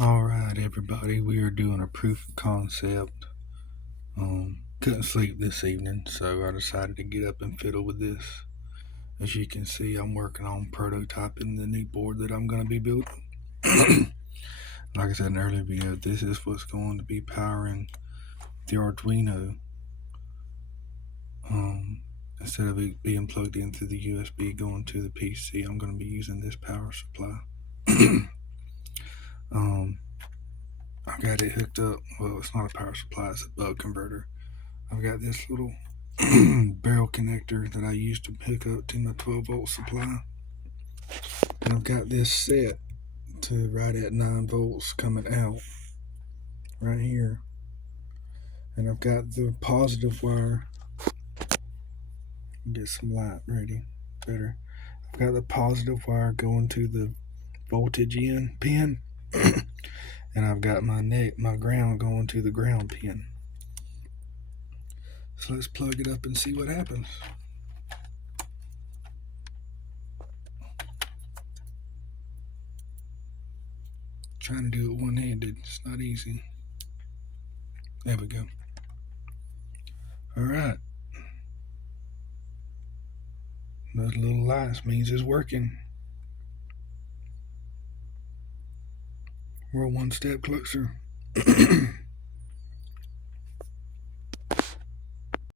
Alright, everybody, we are doing a proof of concept. Couldn't sleep this evening, so I decided to get up and fiddle with this. As you can see, I'm working on prototyping the new board that I'm going to be building. Like I said in an earlier video, this is what's going to be powering the Arduino. Instead of it being plugged in through the USB going to the PC, I'm going to be using this power supply. I got it hooked up. Well, it's not a power supply, it's a buck converter. I've got this little barrel connector that I use to hook up to my 12-volt supply. And I've got this set to right at 9 volts coming out right here. And I've got the positive wire. Get some light ready. Better. I've got the positive wire going to the voltage in pin. And I've got my ground going to the ground pin. So let's plug it up and see what happens. Trying to do it one-handed, it's not easy. There we go. Alright. Those little lights means it's working. We're one step closer.